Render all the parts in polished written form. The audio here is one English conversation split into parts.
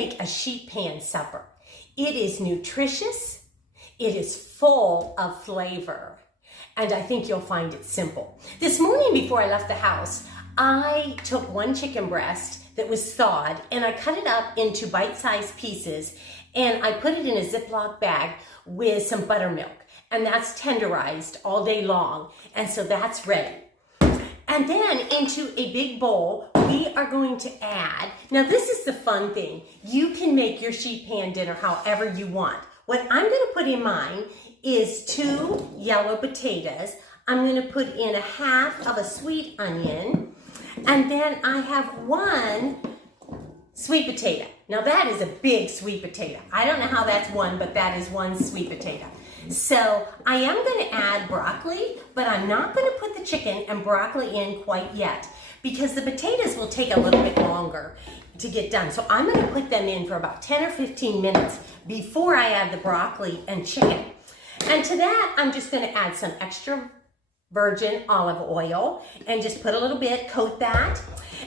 make a sheet pan supper. It is nutritious, it is full of flavor, and I think you'll find it simple. This morning before I left the house, I took one chicken breast that was thawed and I cut it up into bite-sized pieces and I put it in a Ziploc bag with some buttermilk, and that's tenderized all day long, and so that's ready. And then into a big bowl, we are going to add, now this is the fun thing, you can make your sheet pan dinner however you want. What I'm going to put in mine is 2 yellow potatoes. I'm going to put in a half of a sweet onion, and then I have 1 sweet potato. Now that is a big sweet potato. I don't know how that's 1, but that is 1 sweet potato. So I am going to add broccoli, but I'm not going to put the chicken and broccoli in quite yet because the potatoes will take a little bit longer to get done. So I'm going to put them in for about 10 or 15 minutes before I add the broccoli and chicken. And to that, I'm just going to add some extra virgin olive oil and just put a little bit, coat that.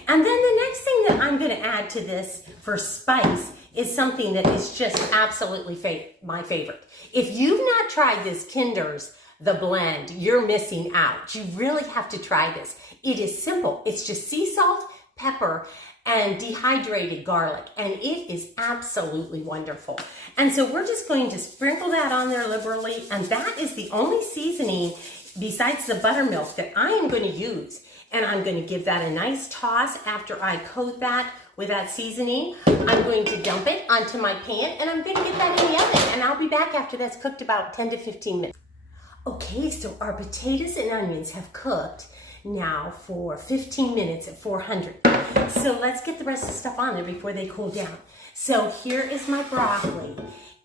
And then the next thing that I'm going to add to this for spice is something that is just absolutely my favorite. If you've not tried this Kinder's The Blend, you're missing out. You really have to try this. It is simple. It's just sea salt, pepper, and dehydrated garlic, and it is absolutely wonderful. And so we're just going to sprinkle that on there liberally, and that is the only seasoning besides the buttermilk that I am going to use. And I'm going to give that a nice toss after I coat that with that seasoning. I'm going to dump it onto my pan and I'm going to get that in the oven. And I'll be back after that's cooked about 10 to 15 minutes. Okay, so our potatoes and onions have cooked now for 15 minutes at 400. So let's get the rest of the stuff on there before they cool down. So here is my broccoli.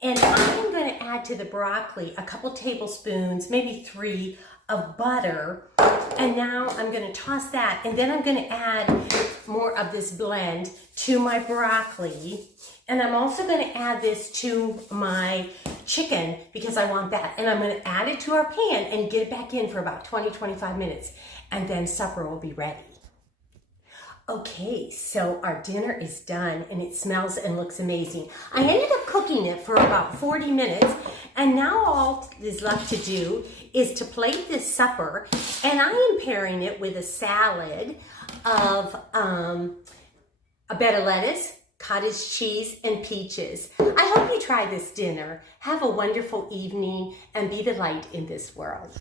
And I'm going to add to the broccoli a couple tablespoons, maybe 3, of butter. And now I'm going to toss that, and then I'm going to add more of this blend to my broccoli. And I'm also going to add this to my chicken because I want that. And I'm going to add it to our pan and get it back in for about 20-25 minutes. And then supper will be ready. Okay, so our dinner is done and it smells and looks amazing. I ended up cooking it for about 40 minutes, and now all is left to do is to plate this supper, and I am pairing it with a salad of a bed of lettuce, cottage cheese, and peaches. I hope you try this dinner. Have a wonderful evening and be the light in this world.